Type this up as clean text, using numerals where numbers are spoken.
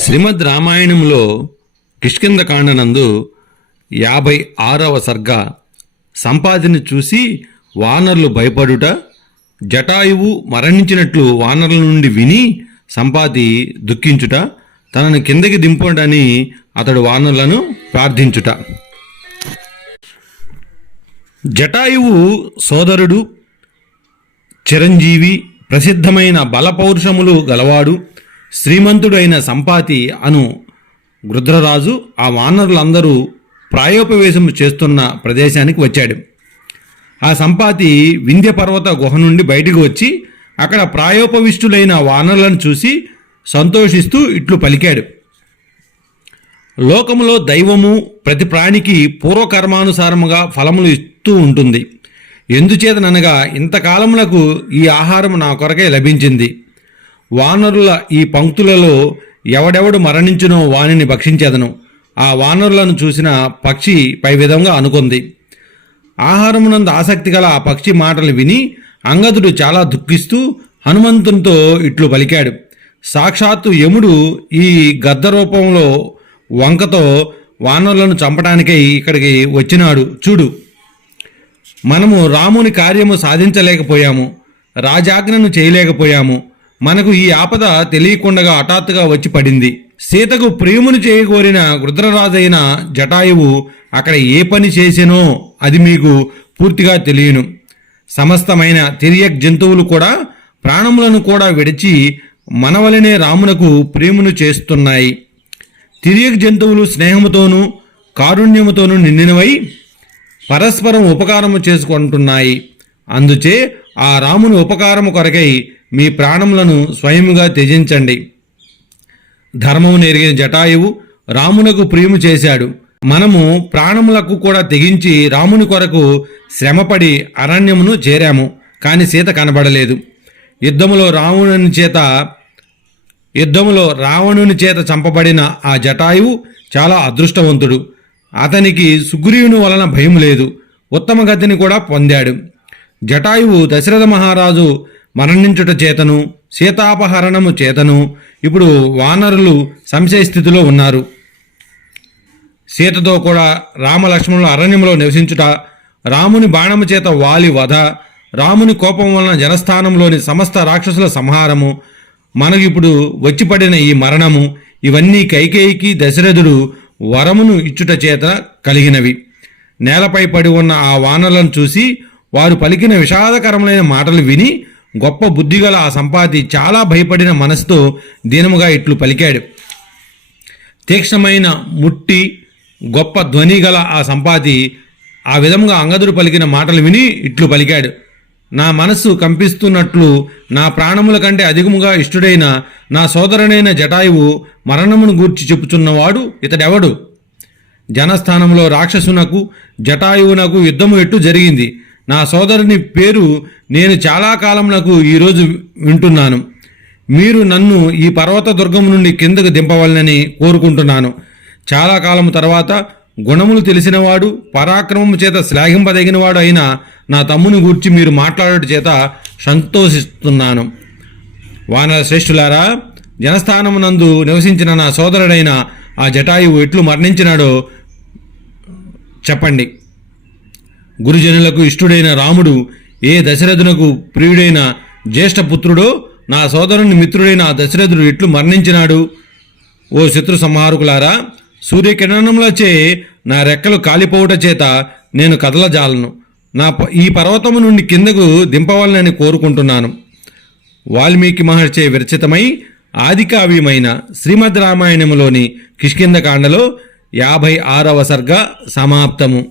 శ్రీమద్ రామాయణంలో కిష్కింధకాండనందు 56వ సర్గ సంపాదిని చూసి వానరులు భయపడుట, జటాయువు మరణించినట్లు వానరుల నుండి విని సంపాతి దుఃఖించుట, తనను కిందకి దింపడని అతడు వానరులను ప్రార్థించుట. జటాయువు సోదరుడు, చిరంజీవి, ప్రసిద్ధమైన బలపౌరుషములు గలవాడు, శ్రీమంతుడైన సంపాతి అను గృధ్రరాజు ఆ వానరులందరూ ప్రాయోపవేశం చేస్తున్న ప్రదేశానికి వచ్చాడు. ఆ సంపాతి వింధ్య పర్వత గుహ నుండి బయటకు వచ్చి అక్కడ ప్రాయోపవిష్టులైన వానరులను చూసి సంతోషిస్తూ ఇట్లు పలికాడు: లోకములో దైవము ప్రతి ప్రాణికి పూర్వకర్మానుసారముగా ఫలములు ఇస్తూ ఉంటుంది. ఎందుచేతననగా ఇంతకాలమునకు ఈ ఆహారం నా కొరకే లభించింది. వానరుల ఈ పంక్తులలో ఎవడెవడు మరణించునో వానిని భక్షించేదను. ఆ వానరులను చూసిన పక్షి పై విధంగా అనుకుంది. ఆహారమునందు ఆసక్తి గల ఆ పక్షి మాటలు విని అంగదుడు చాలా దుఃఖిస్తూ హనుమంతునితో ఇట్లు పలికాడు: సాక్షాత్తు యముడు ఈ గద్ద రూపంలో వంకతో వానరులను చంపడానికై ఇక్కడికి వచ్చినాడు. చూడు, మనము రాముని కార్యము సాధించలేకపోయాము, రాజాజ్ఞను చేయలేకపోయాము. మనకు ఈ ఆపద తెలియకుండా హఠాత్తుగా వచ్చి పడింది. సీతకు ప్రేమును చేయగోరిన గృధ్రరాజైన జటాయువు అక్కడ ఏ పని చేసినో అది మీకు పూర్తిగా తెలియను. సమస్తమైన తిరియక్ జంతువులు కూడా ప్రాణములను కూడా విడిచి మనవలనే రామునకు ప్రేమును చేస్తున్నాయి. తిరియక్ జంతువులు స్నేహముతోనూ కారుణ్యముతోనూ నిండినవై పరస్పరం ఉపకారము చేసుకుంటున్నాయి. అందుచే ఆ రాముని ఉపకారము కొరకై మీ ప్రాణములను స్వయముగా త్యజించండి. ధర్మము నెరిగిన జటాయువు రామునకు ప్రియము చేశాడు. మనము ప్రాణములకు కూడా తెగించి రాముని కొరకు శ్రమపడి అరణ్యమును చేరాము. కాని సీత కనబడలేదు. యుద్ధములో రావణుని చేత చంపబడిన ఆ జటాయువు చాలా అదృష్టవంతుడు. అతనికి సుగ్రీవుని వలన భయం లేదు. ఉత్తమ గతిని కూడా పొందాడు. జటాయువు దశరథ మహారాజు మరణించుట చేతను సీతాపహరణము చేతను ఇప్పుడు వానరులు సంశయ స్థితిలో ఉన్నారు. సీతతో కూడా రామలక్ష్మణుల అరణ్యంలో నివసించుట, రాముని బాణము చేత వాలి వధ, రాముని కోపం వలన జనస్థానంలోని సమస్త రాక్షసుల సంహారము, మనకు ఇప్పుడు వచ్చిపడిన ఈ మరణము, ఇవన్నీ కైకేయికి దశరథుడు వరమును ఇచ్చుట చేత కలిగినవి. నేలపై పడి ఉన్న ఆ వానరులను చూసి వారు పలికిన విషాదకరమైన మాటలు విని గొప్ప బుద్ధిగల ఆ సంపాతి చాలా భయపడిన మనసుతో దీనముగా ఇట్లు పలికాడు. తీక్ష్ణమైన ముట్టి గొప్ప ధ్వని గల ఆ సంపాతి ఆ విధంగా అంగదుడు పలికిన మాటలు విని ఇట్లు పలికాడు: నా మనస్సు కంపిస్తున్నట్లు నా ప్రాణముల కంటే అధికముగా ఇష్టుడైన నా సోదరుడైన జటాయువు మరణమును గూర్చి చెప్పుచున్నవాడు ఇతడెవడు? జనస్థానంలో రాక్షసునకు జటాయువునకు యుద్ధము ఎట్టు జరిగింది? నా సోదరుని పేరు నేను చాలా కాలమునకు ఈరోజు వింటున్నాను. మీరు నన్ను ఈ పర్వత దుర్గము నుండి కిందకు దింపవాలని కోరుకుంటున్నాను. చాలా కాలము తర్వాత గుణములు తెలిసినవాడు, పరాక్రమము చేత శ్లాఘింపదగినవాడు అయిన నా తమ్ముని గూర్చి మీరు మాట్లాడట చేత సంతోషిస్తున్నాను. వానర శ్రేష్ఠులారా, జనస్థానమునందు నివసించిన నా సోదరుడైన ఆ జటాయువు ఎట్లు మరణించినాడో చెప్పండి. గురుజనులకు ఇష్టుడైన రాముడు ఏ దశరథునకు ప్రియుడైన జ్యేష్ఠపుత్రుడో నా సోదరుని మిత్రుడైన ఆ దశరథుడు ఎట్లు మరణించినాడు? ఓ శత్రు సంహారకులారా, సూర్యకిరణములచే నా రెక్కలు కాలిపోవుట చేత నేను కదలజాలను. ఈ పర్వతము నుండి కిందకు దింపవాలని కోరుకుంటున్నాను. వాల్మీకి మహర్షి విరచితమై ఆదికావ్యమైన శ్రీమద్ రామాయణములోని కిష్కింధకాండలో 56వ సర్గ సమాప్తము.